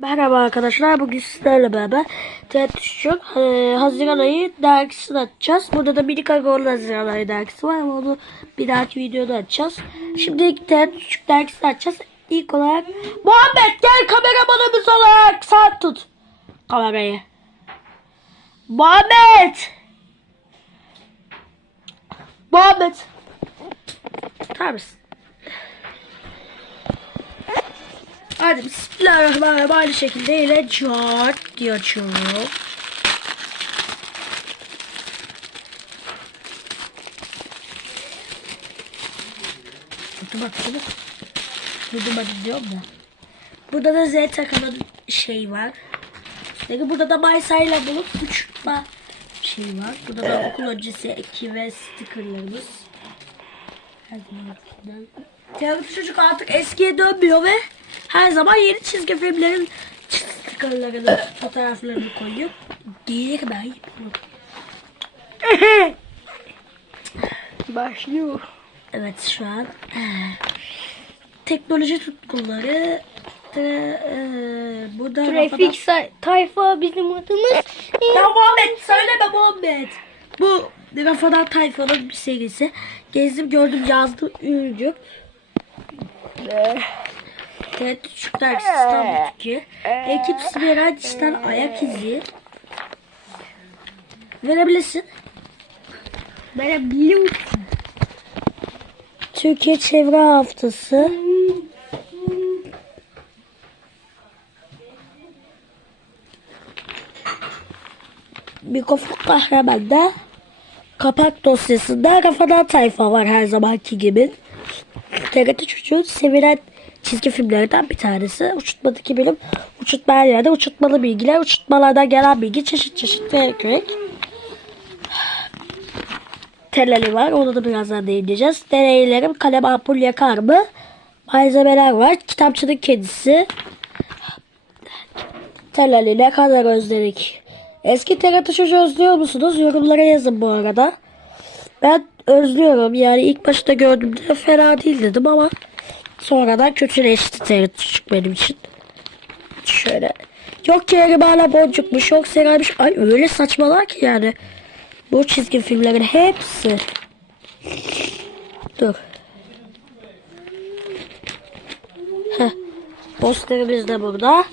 Merhaba arkadaşlar. Bugün sizlerle beraber TET Düşük e, Haziran ayı dergisini açacağız. Burada da minik Agor'un Haziran ayı dergisi var ama onu bir dahaki videoda açacağız. Şimdi Düşük dergisini açacağız. İlk olarak Muhammed gel kameramanımız olarak sen tut kamerayı. Muhammed! Muhammed! Tutar mısın? Hadi bismillahirrahmanirrahim aynı şekilde yine cart diye açıyorum. Dur bakalım. Dur bakayım diyorum da. Burada da Z takımın şey var. Peki burada da Maysa'yla bulup uçurtma şey var. Burada da okul öncesi eki ve stickerlarımız. Hadi bakalım. Tiyatro çocuk artık eskiye dönmüyor ve her zaman yeni çizgi filmlerin stickerlarını, fotoğraflarını. Diğer ben Başlıyor. Evet şu an teknoloji tutkuları da, e, burada Trafik say- tayfa bizim adımız. Ya Muhammed söyleme Muhammed. Bu Rafadan Tayfa'nın bir serisi. Gezdim gördüm yazdım ürüncüm. Evet Küçük Dergisi İstanbul Türkiye. Ekip Spiral Dijital Ayak izi. Verebilirsin. Ben biliyorum. Türkiye Çevre Haftası. Mikrofon kahramanda kapak dosyasında Rafadan Tayfa var her zamanki gibi. TRT çocuğun sevilen çizgi filmlerden bir tanesi. Uçurtmadaki bölüm uçurtma her yerde uçurtmalı bilgiler, uçurtmalardan gelen bilgi çeşit çeşit renk. Teleli var. Onu da birazdan değineceğiz. Deneylerim kalem ampul yakar mı? Malzemeler var. Kitapçının kedisi. Teleli ne kadar özledik. Eski TRT çocuğu özlüyor musunuz? Yorumlara yazın bu arada. Ben özlüyorum. Yani ilk başta gördüğümde fena değil dedim ama sonradan kötüleşti çocuk benim için. Şöyle. Yok Kerim hala boncukmuş. Yok Seraymış. Ay öyle saçmalar ki yani. Bu çizgi filmlerin hepsi. Dur. Posterimiz de burada.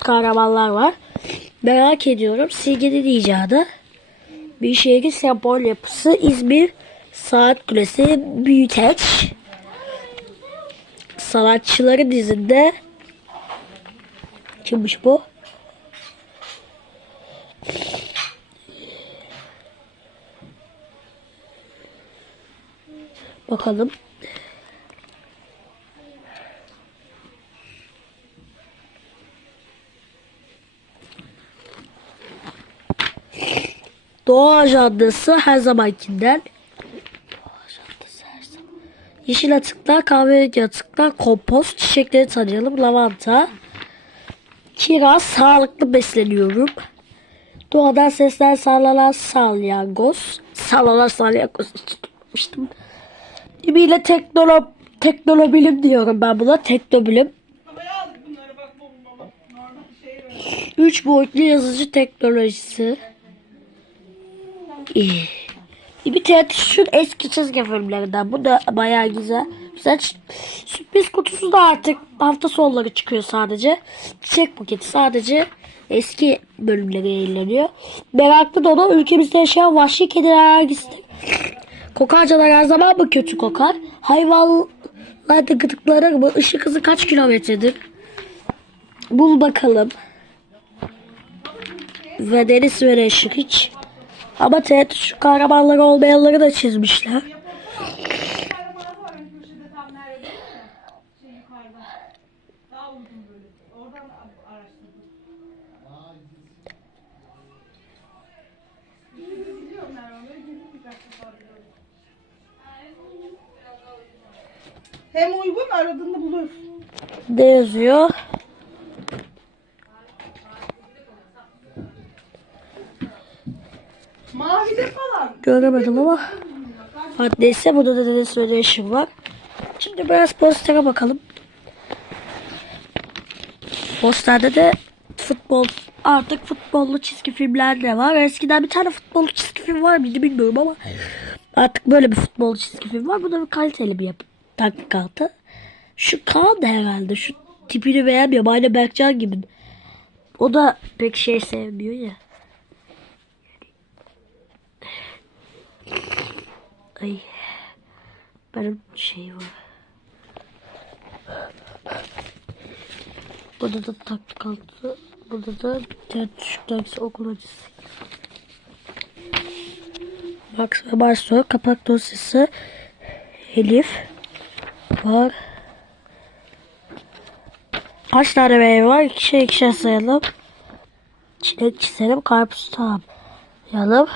Kahramanlar var. Merak ediyorum. Silginin icadı. Bir şehrin sembol yapısı İzmir Saat Kulesi Büyüteç. Sanatçıların dizinde kimmiş bu? Bakalım. Doğa ajandası her zamankinden. Doğa ajandası her zaman. Yeşil atıklar, kahverengi atıklar, kompost, çiçekleri tanıyalım, lavanta. Kiraz, sağlıklı besleniyorum. Doğadan sesler sallanan salyangoz. Sallanan salyangoz hiç tutmamıştım. Dimiyle teknolo teknolobilim diyorum ben buna. Teknobilim. Üç boyutlu yazıcı teknolojisi. İyi. Bir teyatrişin eski çizgi filmlerinden. Bu da bayağı güzel. Güzel. Sürpriz kutusu da artık hafta sonları çıkıyor sadece. Çiçek paketi sadece eski bölümleri yayınlanıyor. Meraklı dolu ülkemizde yaşayan vahşi kediler hangisidir? Kokarcalar her zaman mı kötü kokar? Hayvanlarda gıdıklanır mı? Işık hızı kaç kilometredir? Bul bakalım. Ve deniz ve ışık hiç. Ama TRT şu kahramanları olmayanları da çizmişler. Hem uygun aradığında buluyorsun. Ne yazıyor? Göremedim ama. Neyse burada da deniz ışık var. Şimdi biraz postere bakalım. Posterde de futbol artık futbollu çizgi filmler de var. Eskiden bir tane futbollu çizgi film var mıydı bilmiyorum ama artık böyle bir futbollu çizgi film var. Bu da bir kaliteli bir yapı. Taktik altı. Şu Kaan da herhalde. Şu tipini beğenmiyorum. Aynı Berkcan gibi. O da pek şey sevmiyor ya. Ay. Benim şey var. Burada da taktik altı. Burada da dergisi okul acısı. Max ve Barso kapak dosyası. Elif. Var. Kaç tane meyve var? İkişer ikişer sayalım. Çilek çizelim. Karpuz tamamlayalım.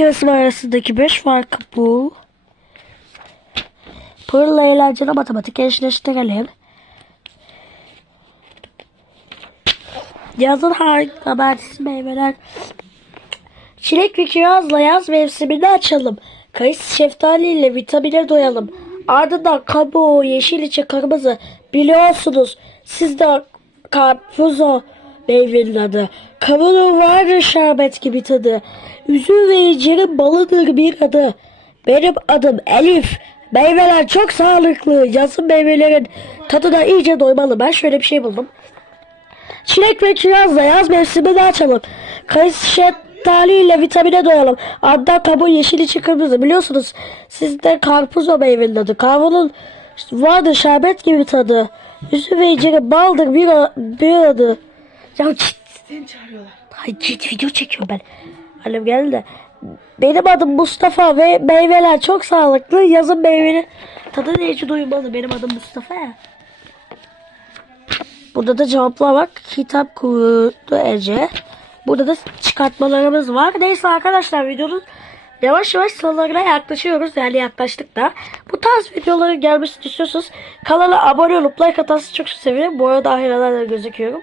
İki resim arasındaki beş farkı bu. Pırla eğlenceli matematik eşleştirelim. Yazın harika habercisi meyveler. Çilek ve kirazla yaz mevsimini açalım. Kayısı şeftali ile vitamine doyalım. Ardından kabuğu, yeşil içi kırmızı. Biliyorsunuz siz de karpuzo meyvenin adı. Kavunun vardır şerbet gibi tadı. Üzüm ve incirin balıdır bir adı. Benim adım Elif. Meyveler çok sağlıklı. Yazın meyvelerin tadına iyice doymalı. Ben şöyle bir şey buldum. Çilek ve kirazla yaz mevsimini açalım. Kayısı şeftaliyle vitamine doyalım. Ardından kabuğu yeşil içi kırmızı. Biliyorsunuz sizde karpuz o meyvenin adı. Kavunun vardır şerbet gibi tadı. Üzüm ve inciri baldır bir, bir adı. Ya git. Seni çağırıyorlar. Ay git video çekiyorum ben. Annem geldi de. Benim adım Mustafa ve meyveler çok sağlıklı. Yazın meyvenin tadı ne hiç doymadı. Benim adım Mustafa ya. Burada da cevaplar bak. Kitap kurdu Ece. Burada da çıkartmalarımız var. Neyse arkadaşlar videonun yavaş yavaş sonlarına yaklaşıyoruz. Yani yaklaştık da. Bu tarz videoların gelmesini istiyorsanız kanala abone olup like atarsanız çok sevinirim. Bu arada ahiralarda gözüküyorum.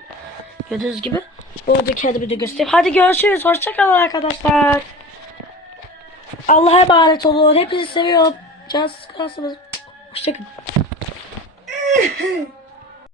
Gördüğünüz gibi. Orada kendimi de göstereyim. Hadi görüşürüz. Hoşçakalın arkadaşlar. Allah'a emanet olun. Hepinizi seviyorum. Cansız kalsınız. Hoşçakalın.